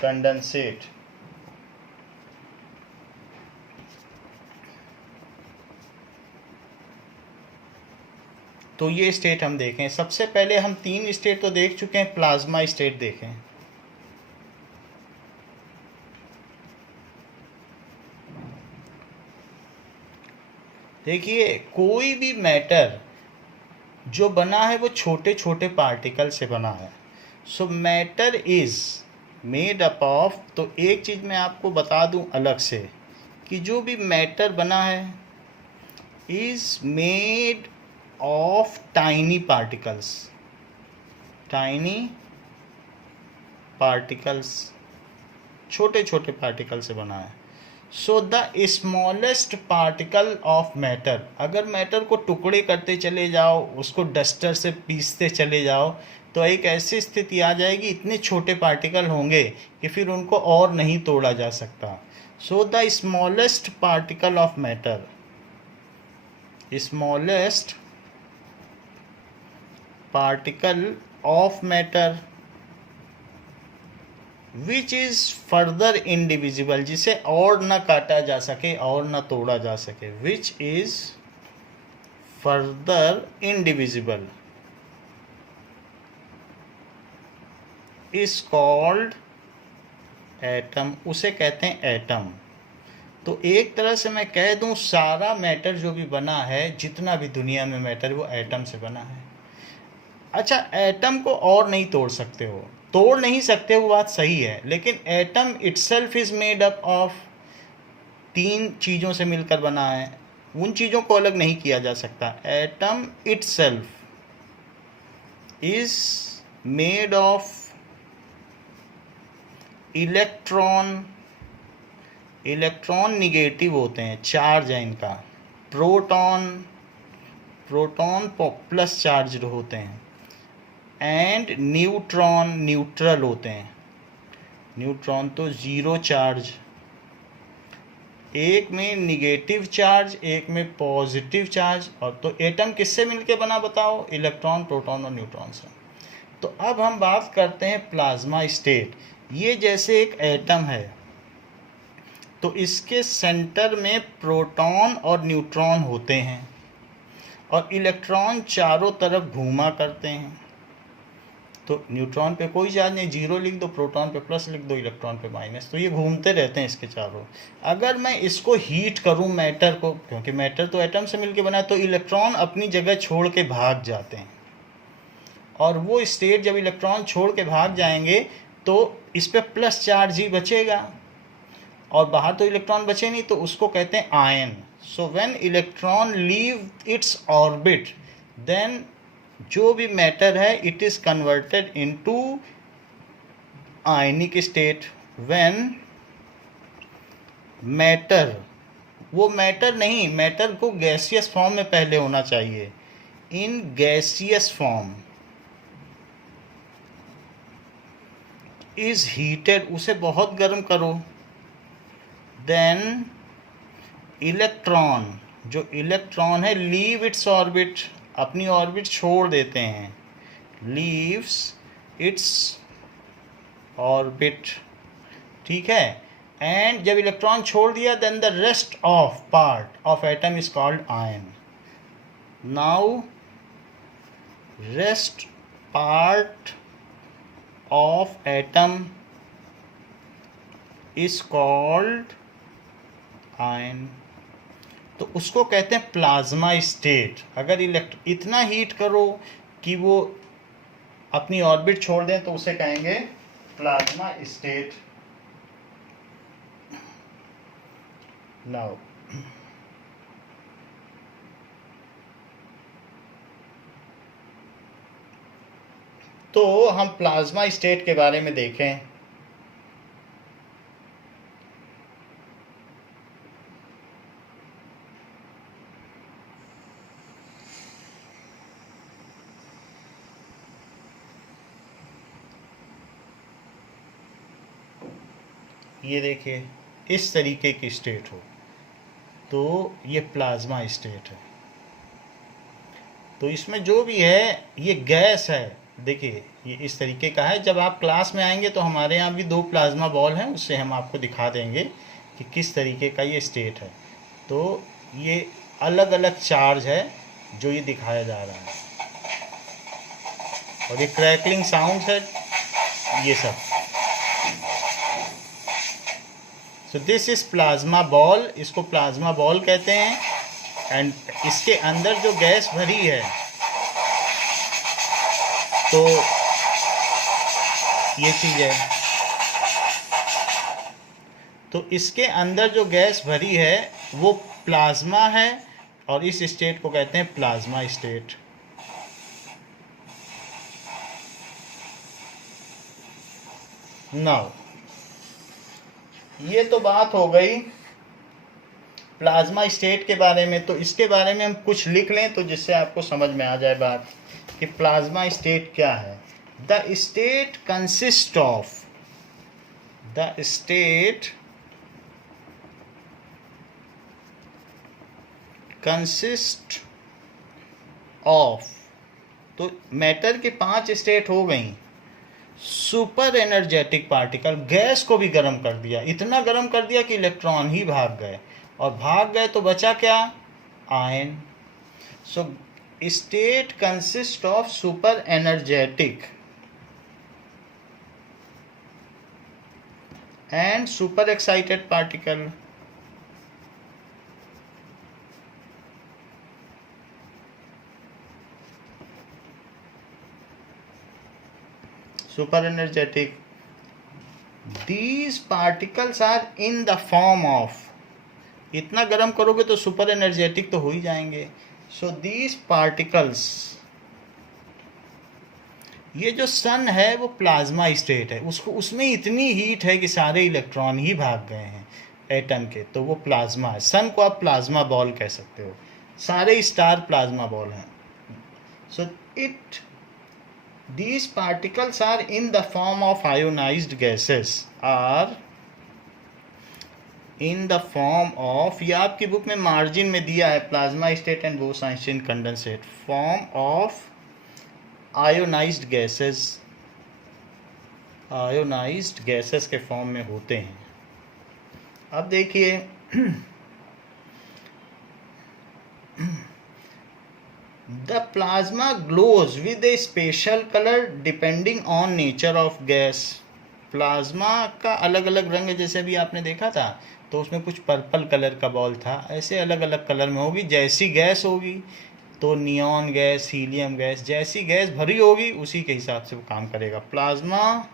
condensate. तो ये स्टेट हम देखें। सबसे पहले हम 3 स्टेट तो देख चुके हैं, प्लाज्मा स्टेट देखें। देखिए, कोई भी मैटर जो बना है वो छोटे छोटे पार्टिकल से बना है। सो matter is made up of, तो एक चीज़ मैं आपको बता दूं अलग से, कि जो भी मैटर बना है is made of tiny particles, tiny particles, छोटे छोटे पार्टिकल से बना है। So the smallest particle of matter, अगर मैटर को टुकड़े करते चले जाओ, उसको डस्टर से पीसते चले जाओ, तो एक ऐसी स्थिति आ जाएगी, इतने छोटे पार्टिकल होंगे कि फिर उनको और नहीं तोड़ा जा सकता। So the smallest particle of matter, smallest particle of matter which is further indivisible, जिसे और न काटा जा सके और न तोड़ा जा सके, which is further indivisible is called atom, उसे कहते हैं एटम। तो एक तरह से मैं कह दूं, सारा मैटर जो भी बना है, जितना भी दुनिया में मैटर, वो एटम से बना है। अच्छा, एटम को और नहीं तोड़ सकते हो, तोड़ नहीं सकते, वो बात सही है, लेकिन atom itself is made up of 3 चीज़ों से मिलकर बना है, उन चीज़ों को अलग नहीं किया जा सकता। Atom itself is made of electron, electron negative होते हैं, चार्ज है इनका, प्रोटॉन, प्रोटॉन प्लस चार्ज होते हैं, एंड न्यूट्रॉन न्यूट्रल होते हैं, न्यूट्रॉन तो ज़ीरो चार्ज। एक में निगेटिव चार्ज, एक में पॉजिटिव चार्ज। और तो एटम किससे मिलके बना बताओ? इलेक्ट्रॉन, प्रोटॉन और न्यूट्रॉन से। तो अब हम बात करते हैं प्लाज्मा स्टेट। ये जैसे एक एटम है, तो इसके सेंटर में प्रोटॉन और न्यूट्रॉन होते हैं और इलेक्ट्रॉन चारों तरफ घूमा करते हैं। तो न्यूट्रॉन पे कोई चार्ज नहीं, जीरो लिख दो, प्रोटॉन पे प्लस लिख दो, इलेक्ट्रॉन पे माइनस। तो ये घूमते रहते हैं इसके चारों। अगर मैं इसको हीट करूं मैटर को, क्योंकि मैटर तो एटम से मिलके बना है, तो इलेक्ट्रॉन अपनी जगह छोड़ के भाग जाते हैं। और वो स्टेट जब इलेक्ट्रॉन छोड़ के भाग जाएंगे तो इस पर प्लस चार्ज ही बचेगा और बाहर तो इलेक्ट्रॉन बचे नहीं, तो उसको कहते हैं ion. So when electron leave its orbit, then जो भी मैटर है it is converted into ionic state. When matter, वो मैटर नहीं, मैटर को गैसियस फॉर्म में पहले होना चाहिए, in gaseous form is heated, उसे बहुत गर्म करो, देन इलेक्ट्रॉन, जो इलेक्ट्रॉन है लीव इट्स ऑर्बिट, अपनी ऑर्बिट छोड़ देते हैं, लीव्स इट्स ऑर्बिट, ठीक है। एंड जब इलेक्ट्रॉन छोड़ दिया, then the rest of part of atom is called ion. Now rest part of atom is called ion. तो उसको कहते हैं प्लाज्मा स्टेट। अगर इतना हीट करो कि वो अपनी ऑर्बिट छोड़ दें तो उसे कहेंगे प्लाज्मा स्टेट। नाउ तो हम प्लाज्मा स्टेट के बारे में देखें। ये देखिए इस तरीके की स्टेट हो तो ये प्लाज्मा स्टेट है। तो इसमें जो भी है ये गैस है। देखिए ये इस तरीके का है। जब आप क्लास में आएंगे तो हमारे यहाँ भी 2 प्लाज्मा बॉल हैं, उससे हम आपको दिखा देंगे कि किस तरीके का ये स्टेट है। तो ये अलग अलग चार्ज है जो ये दिखाया जा रहा है और ये क्रैकलिंग साउंड है ये सब। So this is plasma ball, इसको प्लाज्मा बॉल कहते हैं। एंड इसके अंदर जो गैस भरी है तो ये चीज़ है। तो इसके अंदर जो गैस भरी है वो प्लाज्मा है और इस स्टेट को कहते हैं प्लाज्मा स्टेट। नाउ ये तो बात हो गई प्लाज्मा स्टेट के बारे में। तो इसके बारे में हम कुछ लिख लें तो जिससे आपको समझ में आ जाए बात कि प्लाज्मा स्टेट क्या है। The state consist of, the state consist of, तो मैटर की 5 स्टेट हो गई। सुपर एनर्जेटिक पार्टिकल, गैस को भी गर्म कर दिया, इतना गर्म कर दिया कि इलेक्ट्रॉन ही भाग गए, और भाग गए तो बचा क्या? Ion. So state consist of super energetic and super excited particle. super energetic, these particles are in the form of, इतना गर्म करोगे तो सुपर एनर्जेटिक तो हो ही जाएंगे। सो दीज पार्टिकल्स, ये जो सन है वो प्लाज्मा स्टेट है, उसको उसमें इतनी हीट है कि सारे इलेक्ट्रॉन ही भाग गए हैं एटम के, तो वो प्लाज्मा है। सन को आप प्लाज्मा बॉल कह सकते हो, सारे स्टार प्लाज्मा बॉल हैं। So it these particles are in the form of ionized gases, are in the form of, ये आपकी बुक में मार्जिन में दिया है, plasma state and Bose Einstein condensate, form of ionised gases, ionised gases के फॉर्म में होते हैं। अब देखिए the plasma glows with a special colour depending on nature of gas. Plasma का अलग अलग रंग, जैसे भी आपने देखा था तो उसमें कुछ पर्पल कलर का बॉल था, ऐसे अलग अलग कलर में होगी। जैसी गैस होगी तो नियॉन गैस, हीलियम गैस, जैसी गैस भरी होगी उसी के हिसाब से वो काम करेगा। Plasma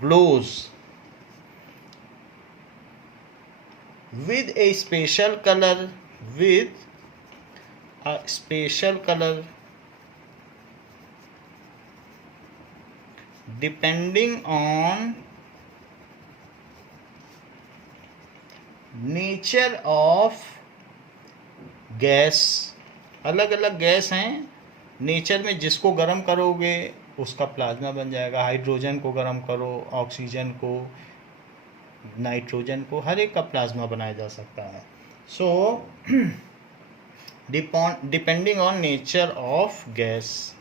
glows with a special colour, with a special color depending on nature of gas। अलग अलग गैस हैं, नेचर में जिसको गर्म करोगे उसका प्लाज्मा बन जाएगा। हाइड्रोजन को गर्म करो, ऑक्सीजन को, नाइट्रोजन को, हर एक का प्लाज्मा बनाया जा सकता है। So depending on nature of gas,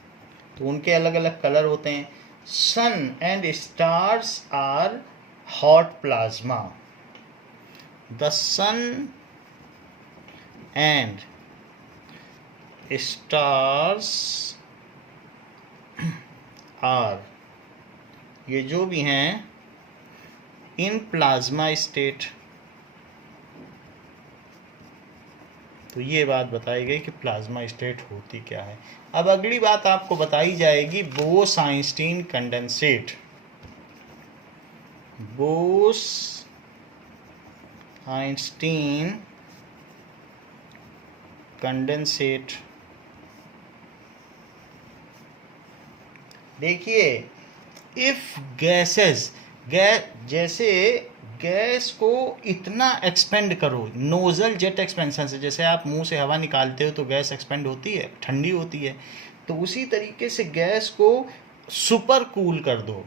तो उनके अलग अलग कलर होते हैं। Sun and stars are hot plasma. The sun and stars are, ये जो भी हैं इन प्लाज्मा स्टेट। तो ये बात बताई गई कि प्लाज्मा स्टेट होती क्या है। अब अगली बात आपको बताई जाएगी बोस-आइंस्टीन कंडेंसेट। बोस-आइंस्टीन कंडेंसेट, देखिए इफ गैसेस, जैसे गैस को इतना एक्सपेंड करो, नोजल जेट एक्सपेंशन से, जैसे आप मुंह से हवा निकालते हो तो गैस एक्सपेंड होती है, ठंडी होती है, तो उसी तरीके से गैस को सुपर कूल कर दो।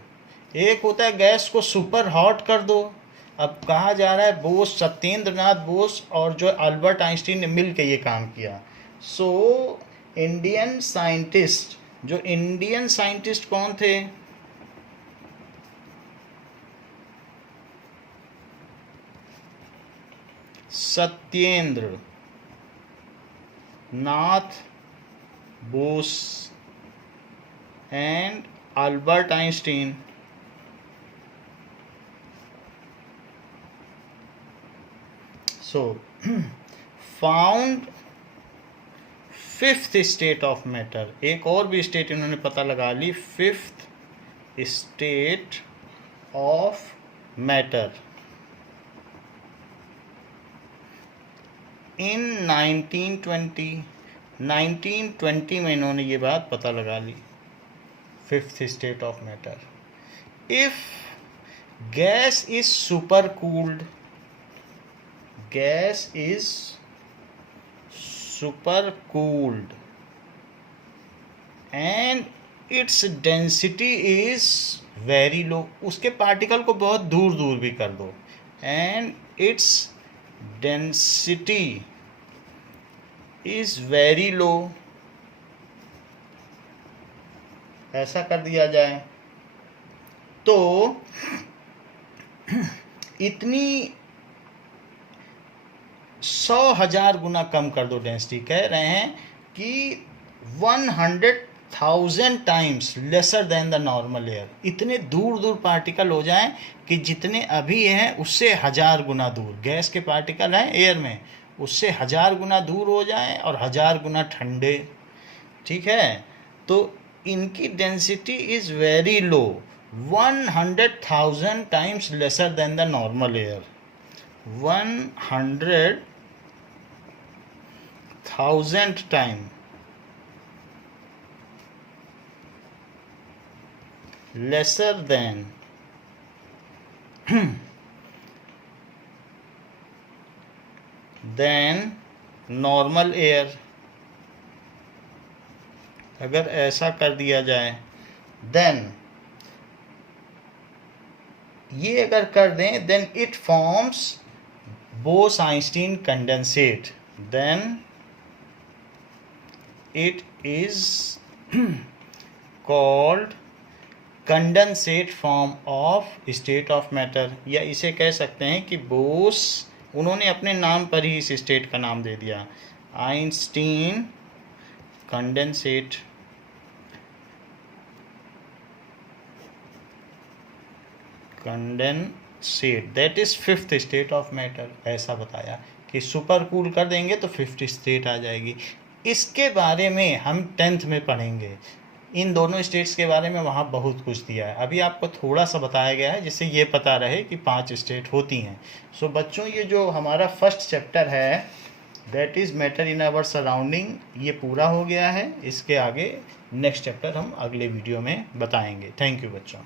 एक होता है गैस को सुपर हॉट कर दो। अब कहा जा रहा है बोस, सत्येंद्रनाथ बोस और जो अल्बर्ट आइंस्टीन ने मिल के ये काम किया। सो इंडियन साइंटिस्ट, जो इंडियन साइंटिस्ट कौन थे? Satyendra Nath Bose and Albert Einstein. So found fifth state of matter. एक और भी स्टेट इन्होंने पता लगा ली, fifth state of matter in 1920 में इन्होंने ये बात पता लगा ली, fifth state of matter. If gas is super cooled, gas is super cooled and its density is very low, उसके पार्टिकल को बहुत दूर दूर भी कर दो, and its density is very लो, ऐसा कर दिया जाए तो इतनी 100,000 गुना कम कर दो डेंसिटी। कह रहे हैं कि 100,000 times lesser than the normal air. इतने दूर दूर पार्टिकल हो जाएं कि जितने अभी हैं उससे 1000 गुना दूर, गैस के पार्टिकल हैं एयर में, उससे 1000 गुना दूर हो जाएं और 1000 गुना ठंडे। ठीक है, तो इनकी density is very low, 100,000 times lesser than the normal air. 100,000 time lesser than normal air। अगर ऐसा कर दिया जाए then, ये अगर कर दें then it forms Bose-Einstein condensate, then it is called condensate form of state of matter, या इसे कह सकते हैं कि बोस उन्होंने अपने नाम पर ही इस स्टेट का नाम दे दिया, Einstein condensate. Condensate that is fifth state of matter, ऐसा बताया कि सुपर कूल कर देंगे तो फिफ्थ स्टेट आ जाएगी। इसके बारे में हम 10th में पढ़ेंगे, इन दोनों स्टेट्स के बारे में वहाँ बहुत कुछ दिया है। अभी आपको थोड़ा सा बताया गया है जिससे ये पता रहे कि 5 स्टेट होती हैं। सो बच्चों, ये जो हमारा फर्स्ट चैप्टर है that is matter in our surrounding, ये पूरा हो गया है। इसके आगे नेक्स्ट चैप्टर हम अगले वीडियो में बताएंगे। थैंक यू बच्चों।